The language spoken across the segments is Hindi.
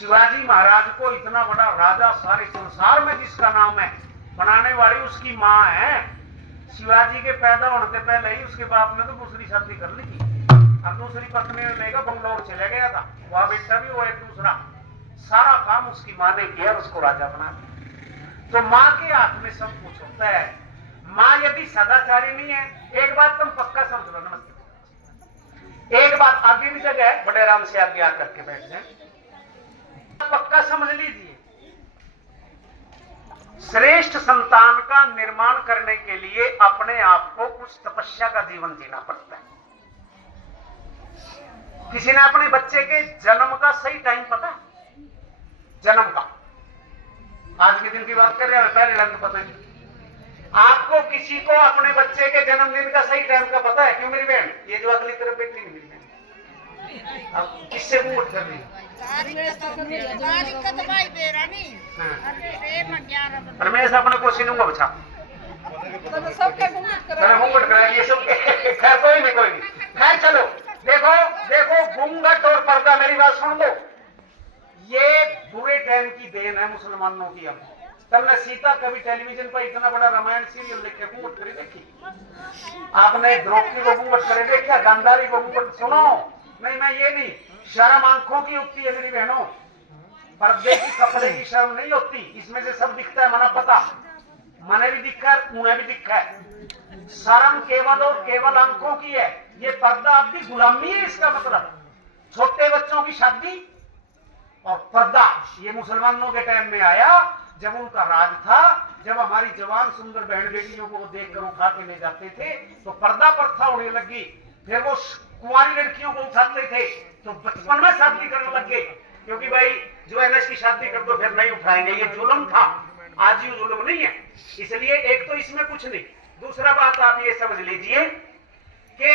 शिवाजी महाराज को इतना बड़ा राजा सारे संसार में जिसका नाम है बनाने वाली उसकी माँ है। शिवाजी के पैदा होने से पहले ही उसके बाप ने तो दूसरी शादी कर ली थी और दूसरी पत्नी ने लेकर बंगलौर चले गया था। वह बेटा भी वो एक दूसरा सारा काम उसकी माँ ने किया, उसको राजा बना दिया। तो माँ के हाथ में सब कुछ होता है। माँ यदि सदाचारी नहीं है, एक बात तुम पक्का समझ लो। नमस्ते। एक बात आगे भी जगह है, बड़े आराम से आगे आकर के बैठ जाए, पक्का समझ लीजिए। श्रेष्ठ संतान का निर्माण करने के लिए अपने आप को कुछ तपस्या का जीवन जीना पड़ता है। किसी ने अपने बच्चे के जन्म का सही टाइम पता है? जन्म का आज के दिन की बात कर रहे हैं, पहले टाइम पता नहीं। आपको किसी को अपने बच्चे के जन्मदिन का सही टाइम का पता है? क्यों मेरी बहन? ये जो अगली तरफ बैठी नहीं मिली अब किससे मुंह उठ कर रही? रमेश अपने को सीनूंगा बचा ये सब खैर कोई नहीं खैर चलो। देखो देखो घूंघट और पर्दा, मेरी बात सुन लो, ये बुरे टाइम की देन है मुसलमानों की। हम तुमने सीता कभी टेलीविजन पर इतना बड़ा रामायण सीरियल देखे घूंघट करे देखी? आपने द्रौपदी को घूंघट करे देखा? गांधारी को घूंघट? सुनो, नहीं मैं ये नहीं, शर्म आंखों की होती है मेरी बहनों, पर्दे की कपड़े की शर्म नहीं होती। इसमें से सब दिखता है, मना पता, मने भी दिखा है, उन्हें भी दिखा है। शर्म केवल और केवल आंखों की है। ये पर्दा अब भी गुलामी है, इसका मतलब छोटे बच्चों की शादी और पर्दा ये मुसलमानों के टाइम में आया जब उनका राज था। जब हमारी जवान सुंदर बहन बेटियों को देखकर उठा के ले जाते थे तो पर्दा प्रथा होने लगी। फिर वो कुंवारी लड़कियों को उठाते थे तो बचपन में शादी करने लग गए, क्योंकि भाई जो एनएस की शादी कर दो फिर नहीं उठाएंगे, ये जुल्म था। आज ये जुल्म नहीं है। इसलिए एक तो इसमें कुछ नहीं। दूसरा बात आप ये समझ लीजिए कि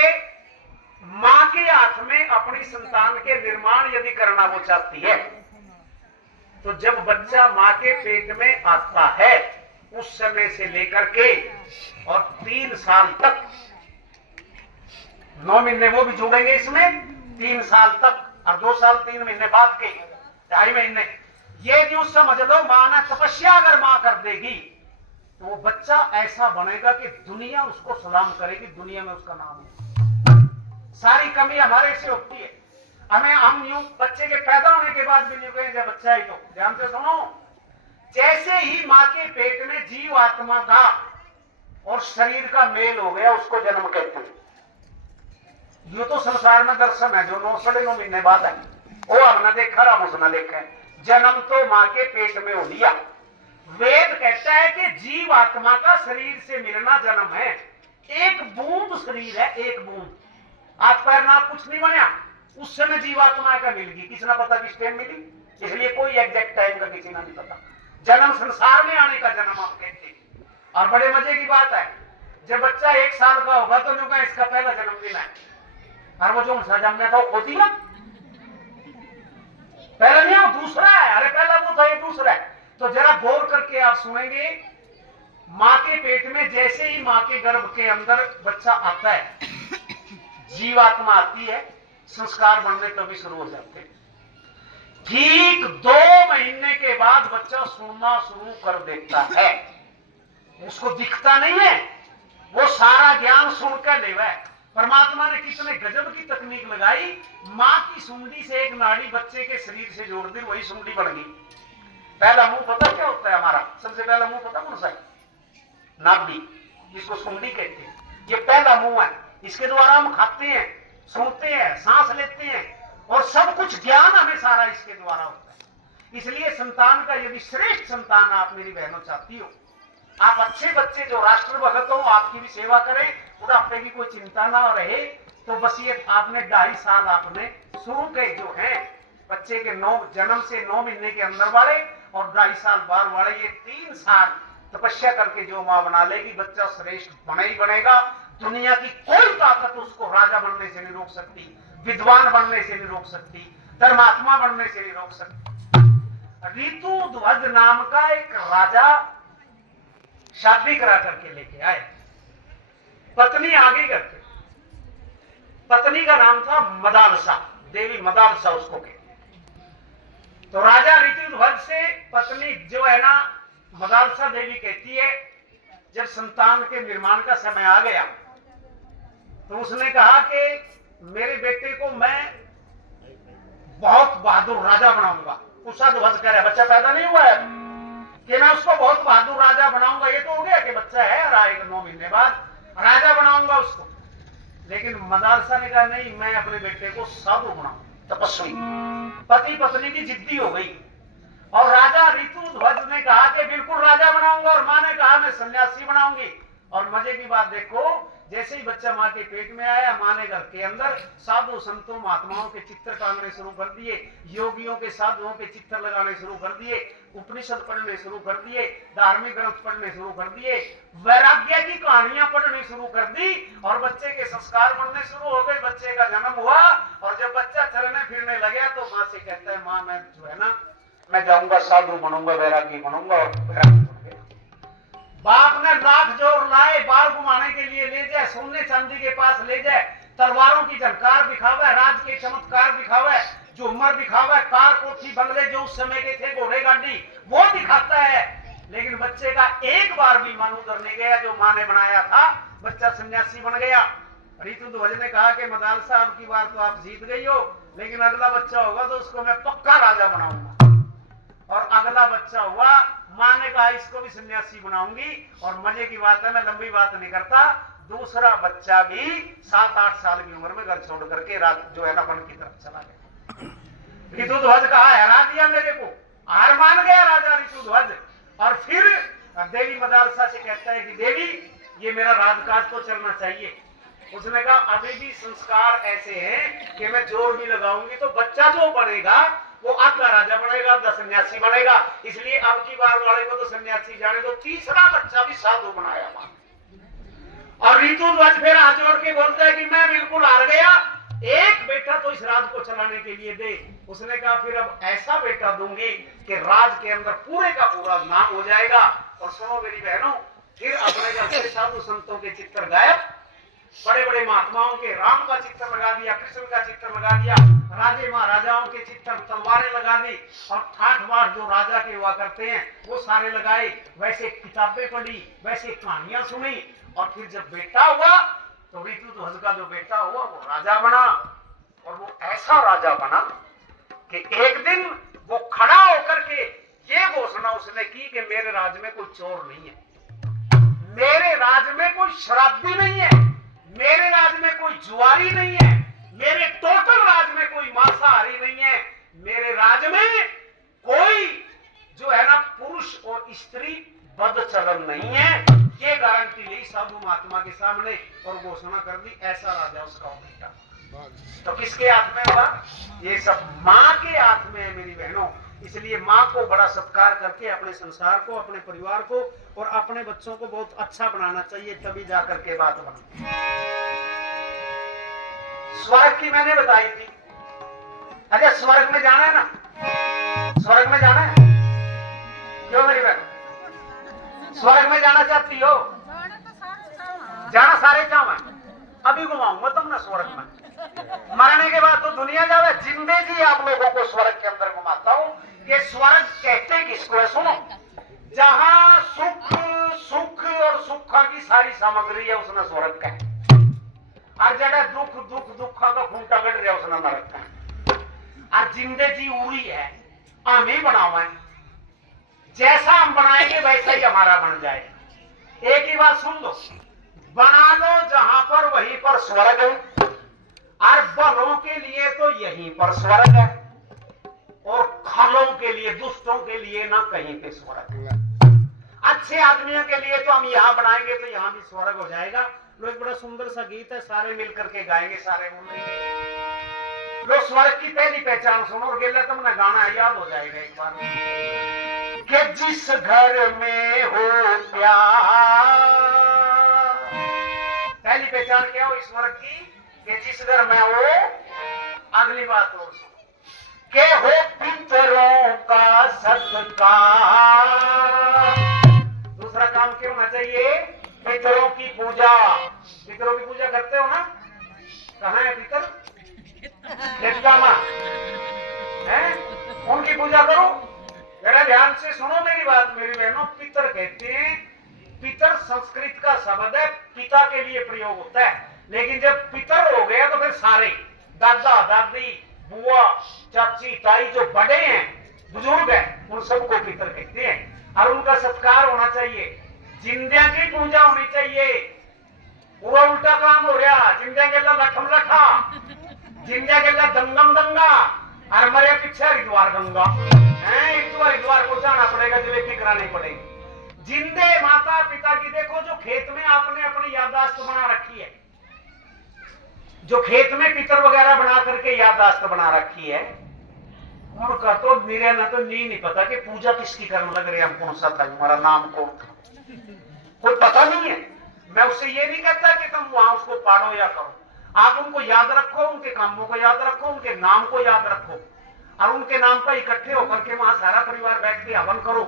मां के हाथ में अपनी संतान के निर्माण यदि करना वो चाहती है तो जब बच्चा मां के पेट में आता है उस समय से लेकर के और 3 साल तक, 9 महीने वो भी जुड़ेंगे इसमें, 3 साल तक और 2 साल 3 महीने बाद के 2.5 महीने, ये जो समझ लो मां ने तपस्या अगर मां कर देगी तो वो बच्चा ऐसा बनेगा कि दुनिया उसको सलाम करेगी, दुनिया में उसका नाम है। सारी कमी हमारे से होती है। हम यूं बच्चे के पैदा होने के बाद भी नहीं कहें जब बच्चा ही, तो ध्यान से सुनो, जैसे ही मां के पेट में जीव आत्मा का और शरीर का मेल हो गया उसको जन्म कहते हैं। ये तो संसार में दर्शन है जो 9 साढ़े 9 महीने बाद है, वो हमने देखा, राम उसने देखा है। जन्म तो मां के पेट में हो लिया। वेद कहता है कि जीव आत्मा का शरीर से मिलना जन्म है। एक बूंद शरीर है, एक बूंद, आज पैर नाक कुछ नहीं बनया, उस समय जीवात्मा का मिल गई। किसने पता किस टाइम मिली? इसलिए कोई एग्जैक्ट टाइम का किसी ने नहीं पता। जन्म संसार में आने का जन्म आप कहते हैं। और बड़े मजे की बात है, जब बच्चा 1 साल का होगा तो नहीं, इसका पहला जन्मदिन है, और वो जो जन्म था वो खोती ना, पहला नहीं हो, दूसरा है। अरे पहला वो था, ये दूसरा है। तो जरा गौर करके आप सुनेंगे, मां के पेट में जैसे ही मां के गर्भ के अंदर बच्चा आता है, जीवात्मा आती है, संस्कार बनने कभी शुरू हो जाते हैं। ठीक 2 महीने के बाद बच्चा सुनना शुरू कर देता है। उसको दिखता नहीं है, वो सारा ज्ञान सुनकर लेवा है। परमात्मा ने कितने गजब की तकनीक लगाई, मां की सुंडी से एक नाड़ी बच्चे के शरीर से जोड़ दी, वही सुंडी बन गई। पहला मुंह पता क्या होता है हमारा? सबसे पहला मुंह पता कौन सा है? नाभि, जिसको सुंडी कहते हैं। ये पहला मुंह है, इसके द्वारा हम खाते हैं, सुनते हैं, सांस लेते हैं, और सब कुछ ज्ञान हमें सारा इसके द्वारा होता है। इसलिए संतान का यदि श्रेष्ठ संतान आप मेरी बहनों चाहती हो, आप अच्छे बच्चे जो राष्ट्र भगत हो, आपकी भी सेवा करें, बुढ़ापे की कोई चिंता ना रहे, तो बस ये आपने 2.5 साल आपने शुरू के जो है बच्चे के जन्म से 9 महीने के अंदर वाले और 2.5 साल बाद वाले, ये 3 साल तपस्या करके जो मां बना लेगी, बच्चा श्रेष्ठ बने ही बनेगा। दुनिया की कोई ताकत उसको राजा बनने से नहीं रोक सकती, विद्वान बनने से नहीं रोक सकती, धर्मात्मा बनने से नहीं रोक सकती। ऋतु ध्वज नाम का एक राजा शादी करा करके लेके आए, पत्नी आगे करके, पत्नी का नाम था मदालसा, देवी मदालसा उसको कहते। तो राजा ऋतुध्वज से पत्नी जो है ना मदालसा देवी कहती है, जब संतान के निर्माण का समय आ गया तो उसने कहा कि मेरे बेटे को मैं बहुत बहादुर राजा बनाऊंगा। कुशाध्वज कह रहा है, बच्चा पैदा नहीं हुआ है कि मैं उसको बहुत बहादुर राजा बनाऊंगा। ये तो हो गया कि बच्चा है और आएगा 9 महीने बाद, राजा बनाऊंगा उसको। लेकिन मदालसा ने कहा नहीं, मैं अपने बेटे को साधु बनाऊंगा, तपस्वी। पति पत्नी की जिद्दी हो गई और राजा ऋतुध्वज ने कहा कि बिल्कुल राजा बनाऊंगा, और मां ने कहा मैं सन्यासी बनाऊंगी। और मजे की बात देखो, जैसे ही बच्चा मां के पेट में आया, मां ने घर के अंदर साधु संतों महात्माओं के चित्र टांगने शुरू कर दिए, योगियों के साधुओं के चित्र लगाने शुरू कर दिए, उपनिषद पढ़ने शुरू कर दिए, धार्मिक ग्रंथ पढ़ने शुरू कर दिए, वैराग्य की कहानियां पढ़नी शुरू कर दी और बच्चे के संस्कार बनने शुरू हो गए। बच्चे का जन्म हुआ और जब बच्चा चलने फिरने लगा तो मां से कहता है, मां मैं जो है ना मैं जाऊंगा साधु बनूंगा, वैरागी बनूंगा। और बाप ने लाख जोर लाए, बाल घुमाने के लिए ले जाए, सोने चांदी के पास ले जाए, तलवारों की झनकार दिखावे, राज के चमत्कार दिखावे, झूमर दिखावे, कार कोठी बंगले जो उस समय के थे, घोड़े गाड़ी, वो दिखाता है। लेकिन बच्चे का एक बार भी मन उधर नहीं गया जो मां ने बनाया था। बच्चा सन्यासी बन गया। ऋतुध्वज ने कहा कि मदालसा अब की बार तो आप जीत गई हो, लेकिन अगला बच्चा होगा तो उसको मैं पक्का राजा बनाऊंगा। और अगला बच्चा हुआ, मां ने कहा इसको भी सन्यासी बनाऊंगी। और मजे की बात है, मैं लंबी बात नहीं करता, दूसरा बच्चा भी 7-8 साल की उम्र में घर छोड़ करके रात जो है ना वन की तरफ चला गया। ऋतुध्वज कहा हरा दिया मेरे को, हार मान गया राजा ऋतुध्वज। और फिर देवी मदालसा से कहता है कि देवी ये मेरा राजकाज तो चलना चाहिए। उसने कहा अभी भी संस्कार ऐसे हैं कि मैं जोर भी लगाऊंगी तो बच्चा जो बनेगा वो आधा राजा बनेगा, आधा सन्यासी बनेगा। इसलिए अब की बार वाले को तो सन्यासी जाने दो, तीसरा बच्चा भी साधु बनाया मां। और ऋतुध्वज फिर हाथ जोड़ के बोलता है कि मैं बिल्कुल हार गया, एक बेटा तो इस राज को चलाने के लिए दे। उसने कहा फिर अब ऐसा बेटा दूंगी कि राज के अंदर पूरे का पूरा नाम हो जाएगा। और सुनो मेरी बहनों, फिर अपने घर से साधु संतों के चित्र गायब, बड़े बड़े महात्माओं के राम का चित्र लगा दिया, कृष्ण का चित्र लगा दिया, राजे महाराजाओं के चित्र तलवारें लगा दी, और ठाठ बाट जो राजा के हुआ करते हैं वो सारे लगाए। वैसे किताबें पढ़ी, वैसे कहानियां सुनी। और फिर जब बेटा हुआ तो ऋतुध्वज का जो बेटा हुआ वो राजा बना। और वो ऐसा राजा बना कि एक दिन वो खड़ा होकर के ये घोषणा उसने की कि मेरे राज्य में कोई चोर नहीं है, मेरे राज्य में कोई शराबी नहीं है, मेरे राज्य में कोई जुआरी नहीं है, मेरे टोटल राज्य में कोई मांसाहारी नहीं है, मेरे राज्य में कोई जो है ना पुरुष और स्त्री बदचलन नहीं है। ये गारंटी ली साधु महात्मा के सामने और घोषणा कर दी, ऐसा राजा उसका बेटा। तो किसके हाथ में हुआ? ये सब मां के हाथ में है मेरी बहनों। इसलिए मां को बड़ा सत्कार करके अपने संसार को, अपने परिवार को और अपने बच्चों को बहुत अच्छा बनाना चाहिए, तभी जाकर के बात बने। स्वर्ग की मैंने बताई थी। अच्छा स्वर्ग में जाना है ना, स्वर्ग में जाना है क्यों मेरी बहन? स्वर्ग में जाना चाहती हो? जाना सारे जाओ, अभी घुमाऊंगा तुमने स्वर्ग में। मरने के बाद तो दुनिया जावे, जिंदे जी आप लोगों को स्वर्ग के अंदर घुमाता हूं कि स्वर्ग कहते किसको है? सुनो, जहां सुख सुख और सुखा की सारी सामग्री है उसने स्वर्ग का, और जगह दुख दुख दुखा का खूंटा गढ़ रहा उसने नरक का। और जिंदे जी उरी है, हम ही बनावा है, जैसा हम बनाएंगे वैसा ही हमारा बन जाए। एक ही बात सुन लो, बना लो जहां पर वहीं पर स्वर्ग है, और बलों के लिए तो यहीं पर स्वर्ग है, और खलों के लिए, दुष्टों के लिए ना कहीं पे स्वर्ग है। अच्छे आदमियों के लिए तो हम यहां बनाएंगे तो यहां भी स्वर्ग हो जाएगा। लो एक बड़ा सुंदर सा गीत है, सारे मिलकर के गाएंगे, सारे बोलेंगे। लो स्वर्ग की पहली पहचान सुनो, और गेला तुमने गाना याद हो जाएगा एक बार कि जिस घर में हो प्यार। पहली पहचान क्या हो ईश्वर की कि जिस घर में हो, अगली बात और सुनो, के हो पितरों का सत्कार। दूसरा काम क्या होना चाहिए? पितरों की पूजा। पितरों की पूजा करते हो ना? कहाँ है पितर? खेत का माँ है, उनकी पूजा करो। जरा ध्यान से सुनो मेरी बात मेरी बहनों। पितर कहते हैं, पितर संस्कृत का शब्द है, पिता के लिए प्रयोग होता है, लेकिन जब पितर हो गया तो फिर सारे दादा दादी बुआ चाची ताई जो बड़े हैं बुजुर्ग हैं उन सबको पितर कहते हैं और उनका सत्कार होना चाहिए। जिंदे की पूजा होनी चाहिए। पूरा उल्टा काम हो रहा। जिंदे के लठम लठा, जिंदे के दंगम दंगा और मरे पीछे हरिद्वार गंगा है। एक तो हरिद्वार को जाना पड़ेगा, जलेबी करानी पड़ेगी। जिंदे माता पिता की देखो, जो खेत में आपने अपनी याददाश्त बना रखी है, जो खेत में पितर वगैरह बना करके याददाश्त बना रखी है, उनका तो मेरे ना तो नहीं पता कि पूजा किसकी करने लग रही है। हम कौन सा था, हमारा नाम कौन था, कोई पता नहीं है। मैं उससे ये नहीं कहता कि तुम वहां उसको पाड़ो या करो। आप उनको याद रखो, उनके कामों को याद रखो, उनके नाम को याद रखो और उनके नाम पर इकट्ठे होकर के वहां सारा परिवार बैठ के हवन करो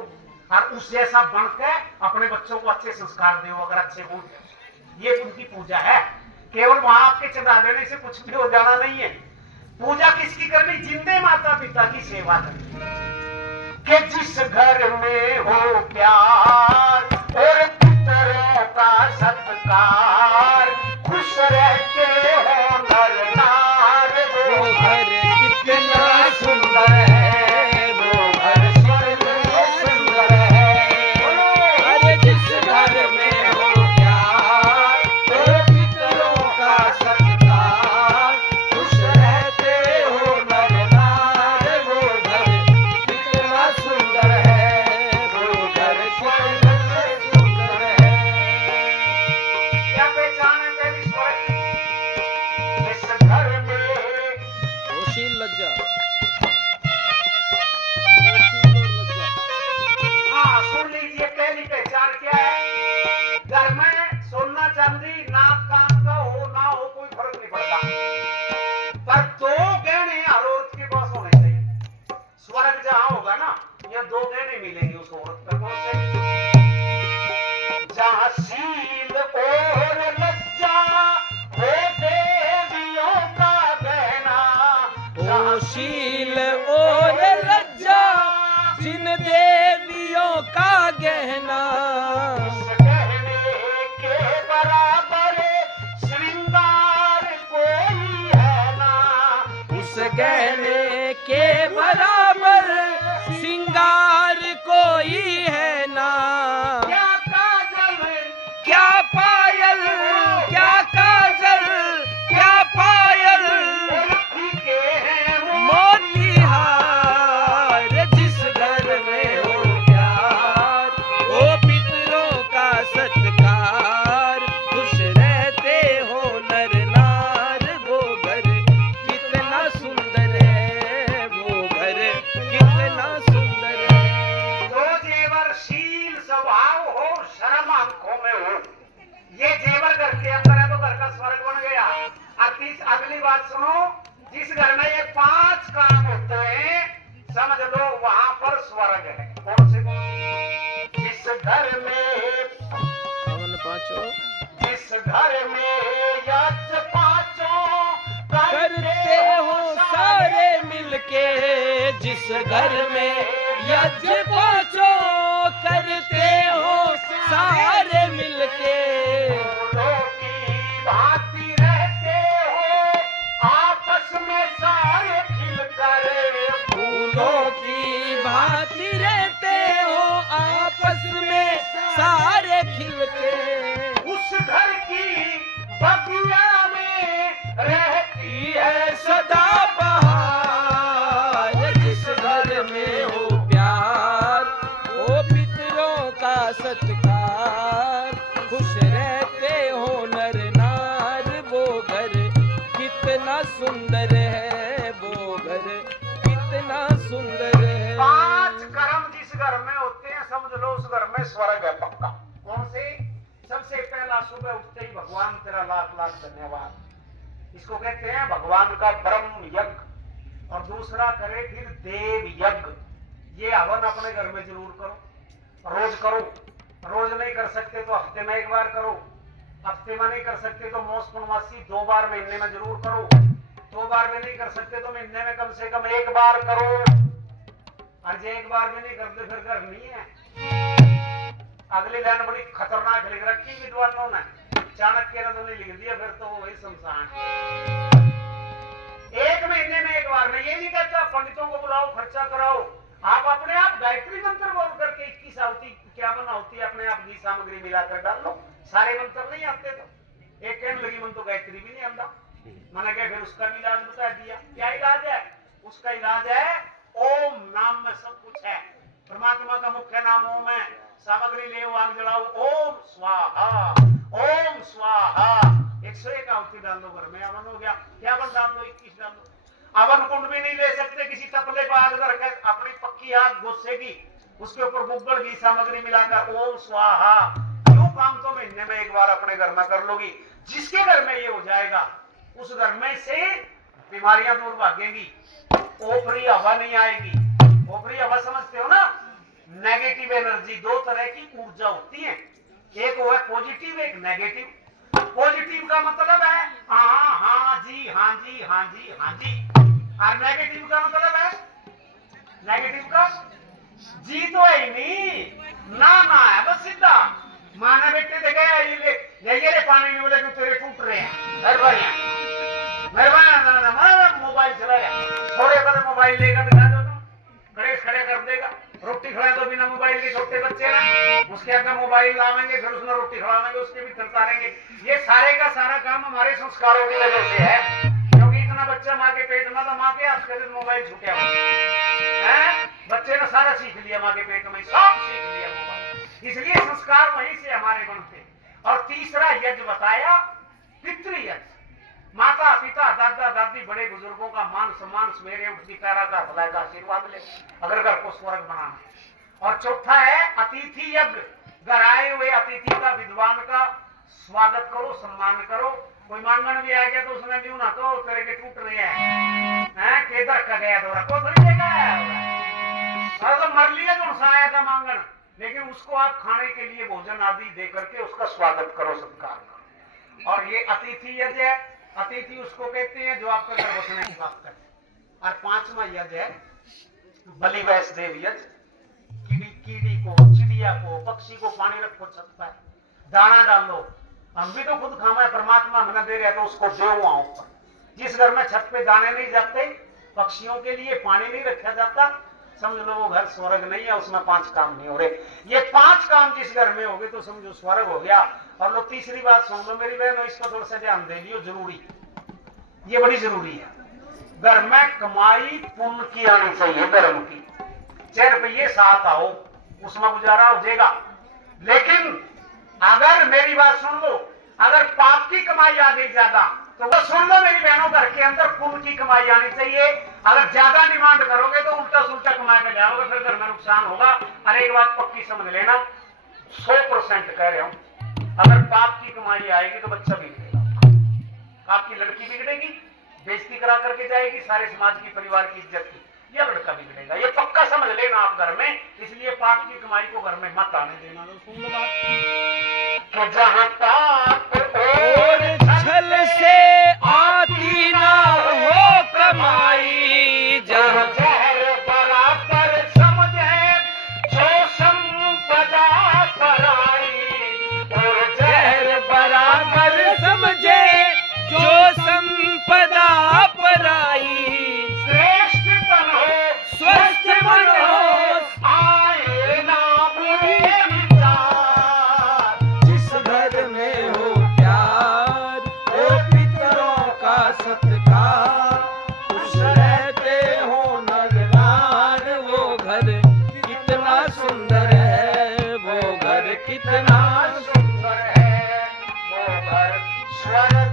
और उस जैसा बन के अपने बच्चों को अच्छे संस्कार दो। अगर अच्छे गुण, ये उनकी पूजा है। केवल वहां आपके चढ़ा देने से कुछ भी हो जाना नहीं है। पूजा किसकी करनी? जिंदे माता पिता की सेवा करनी। कि जिस घर में हो प्यार और पितरों का सत्कार, खुश रहते हो नर नार, वो घर कितना सुंदर है, वो घर स्वर्ग में सुंदर है। अरे जिस घर में हो प्यार और पितरों का सत्कार, खुश रहते हो नर नार, वो घर कितना सुंदर है, वो घर स्वर्ग में सुंदर है। क्या पहचान है तेरी स्वर्ग की? इस घर में होशील लज्जा, हाँ सुन लीजिए, पहली पहचान क्या है? घर में सोना चांदी नाक कान का हो ना हो कोई फर्क नहीं पड़ता, पर दो गहने हर औरत के पास होने चाहिए। स्वर्ग जहां होगा ना, ये दो गहने मिलेंगे उस औरत को। कौन से? जहां शील और लज्जा हो देवियों का गहना, होशील और लज्जा जिन देवियों का गहना, उस गहने के बराबर श्रृंगार कोई है ना, उस गहने के बराबर सिंगार कोई है ना। क्या काजल क्या पायल, क्या काजल, क्या पायल, फीके हैं मोतीहार, जिस घर में हो प्यार ओ पितरों का सत्कार, खुश रहते हो नर नार, वो घर कितना सुंदर है, वो घर कितना सुंदर है। जो जेवर शील स्वभाव हो, शर्म आंखों में हो, ये जेवर घर के अंदर है तो घर का स्वर्ग बन गया। अगली बात सुनो, जिस घर में ये 5 काम होते हैं, समझ लो वहां पर स्वर्ग है। कौन से? जिस घर में, पावन पांचों, जिस घर में यज्ञ पांचों करते हो सारे मिलके, जिस घर में यज्ञ पांचों करते हो सारे मिलके, फूलों की भांति रहते हो आपस में सारे खिलकर, फूलों की भांति रहते हो आपस में सारे खिलके, उस घर की बगिया में रहती है सदा बहार, जिस घर में हो प्यार ओ पितरों का सत्कार, खुश रहते हो नर नार, वो घर कितना सुंदर है, वो घर कितना सुंदर है। 5 कर्म जिस घर में होते हैं, समझ लो उस घर में स्वर्ग है पक्का। कौन से? सबसे पहला, सुबह उठते ही भगवान तेरा लाख लाख धन्यवाद, इसको कहते हैं भगवान का ब्रह्म यज्ञ। और दूसरा करे फिर देव यज्ञ। ये हवन अपने घर में जरूर करो, रोज करो। रोज नहीं कर सकते तो हफ्ते में 1 बार करो, हफ्ते में नहीं कर सकते तो मौस पूर्णमासी 2 बार महीने में जरूर करो, 2 बार में नहीं कर सकते तो महीने में कम से कम 1 बार करो। आज एक बार भी नहीं करते फिर घर नहीं है। अगली लाइन बड़ी खतरनाक लिख रखी विद्वानों ने, चाणक्य ने तो नहीं लिख दिया, फिर तो वही शमशान। एक महीने में एक बार, मैं ये नहीं कहता पंडितों को बुलाओ खर्चा कराओ, आप अपने आप गायत्री मंत्र बोल करके 21 आहुति 51 आहुति अपने आप की सामग्री मिलाकर डाल लो। सारे मंत्र नहीं आते तो एक कहने लगी मन तो गायत्री भी नहीं आता, मैंने कहा फिर उसका भी इलाज बता दिया। क्या इलाज है? उसका इलाज है ओम, नाम में सब कुछ है। परमात्मा का मुख्य नाम ओम है। सामग्री ले आग जलाओ, ओम स्वाहा, ओम स्वाहा। 101 आहुति डाल दो, घर में अवन हो गया। क्या बन डाल दो? 21 डाल दो। अवन कुंड भी नहीं ले सकते, किसी तपले पर आग रखकर अपनी पक्की आग गुस्सेगी, उसके ऊपर गुग्गल की सामग्री मिलाकर ओम स्वाहा। यूं काम तो महीने में एक बार अपने घर में कर लोगी। जिसके घर में ये हो जाएगा उस घर में से बीमारियां दूर भागेंगी, ओपरी हवा नहीं आएगी। ओपरी हवा समझते हो ना? नेगेटिव एनर्जी, दो तरह की ऊर्जा होती है, एक वो है पॉजिटिव, एक नेगेटिव। पॉजिटिव का मतलब है हाँ हाँ जी, हाँ जी, हाँ जी, हाँ जी। और नेगेटिव का मतलब है, नेगेटिव का जी तो है ही नहीं, ना ना है, बस सीधा। माना बेटे देखे ये ले पानी नहीं, बोले तेरे टूट रहे हैं, मोबाइल चला गया, थोड़े बड़े मोबाइल लेकर दिखा दो, तुम खड़े कर देगा। रोटी खिला दो बिना मोबाइल के, छोटे बच्चे ना, उसके अंदर मोबाइल लावेंगे, फिर उसमें रोटी खिलावेंगे, उसके भी तरतारेंगे। ये सारे का सारा काम हमारे संस्कारों की वजह से है, क्योंकि इतना बच्चा माँ के पेट में, तो माँ के हाथ से मोबाइल छूटा है, बच्चे ने सारा सीख लिया, माँ के पेट में सब सीख लिया मोबाइल, इसलिए संस्कार वहीं से हमारे बनते। और तीसरा यज्ञ बताया, पितृयज्ञ। माता पिता दादा दादी बड़े बुजुर्गों का मान सम्मान, सवेरे उठती पैरा का भलाई का आशीर्वाद ले, अगर घर को स्वर्ग बनाना। और चौथा है अतिथि यज्ञ, घर आए हुए अतिथि का, विद्वान का स्वागत करो, सम्मान करो। कोई मांगन भी आ गया तो उसने भी ना तो तेरे के टूट रहे हैं, केदर का गया तो रखो थोड़ी देगा, तो मर लिया जो आया था मांगन, लेकिन उसको आप खाने के लिए भोजन आदि दे करके उसका स्वागत करो, सत्कार करो। और ये अतिथि यज्ञ है। अतिथि उसको कहते हैं जो आपका घर बसने की बात करते। और पांचवा यज्ञ है बलि वैष्णव यज्ञ। कीड़ी को, चिड़िया को, पक्षी को पानी रखो छत पर, दाना डालो। हम भी तो खुद खावा है, परमात्मा हमें दे रहा तो उसको दो वहां ऊपर। जिस घर में छत पे दाने नहीं जाते, पक्षियों के लिए पानी नहीं रखा जाता, समझ लो वो घर स्वर्ग नहीं है, उसमें 5 काम नहीं हो रहे। ये 5 काम जिस घर में हो गए तो समझो स्वर्ग हो गया। और लोग तीसरी बात सुन लो मेरी बहन, इसको थोड़ा सा ध्यान दे लियो, जरूरी, ये बड़ी जरूरी है। घर में कमाई पुण्य की आनी चाहिए, धर्म की। 4 रुपये साथ आओ, उसमें गुजारा हो जाएगा। लेकिन अगर मेरी बात सुन लो, अगर पाप की कमाई आ गई ज्यादा, तो वो सुन लो मेरी बहनों, घर के अंदर पुण्य की कमाई आनी चाहिए। अगर ज्यादा डिमांड करोगे तो उल्टा सुल्टा कमा के जाओगे, फिर घर में नुकसान होगा। अरे एक बात पक्की समझ लेना, 100% कह रहा हूं, अगर पाप की कमाई आएगी तो बच्चा बिगड़ेगा, आपकी लड़की बिगड़ेगी, बेइज्जती करा करके जाएगी सारे समाज की, परिवार की इज्जत की, या लड़का बिगड़ेगा। ये पक्का समझ लेना आप घर में। इसलिए पाप की कमाई को घर में मत आने देना। तो सुन लो बात, तो जहां पाप और छल से आती ना हो कमाई, जहां जहर बराबर समझे जो संपदा पराई, और जहर बराबर समझे जो संपदा पराई। श्रेष्ठ तन हो, स्वस्थ मन हो, आए ना बुरे विचार। जिस घर में हो प्यार, ओ पितरों का सत्कार, खुश रहते हो नर नार, वो घर कितना सुंदर है, वो घर कितना सुंदर है वो घर स्वर्ग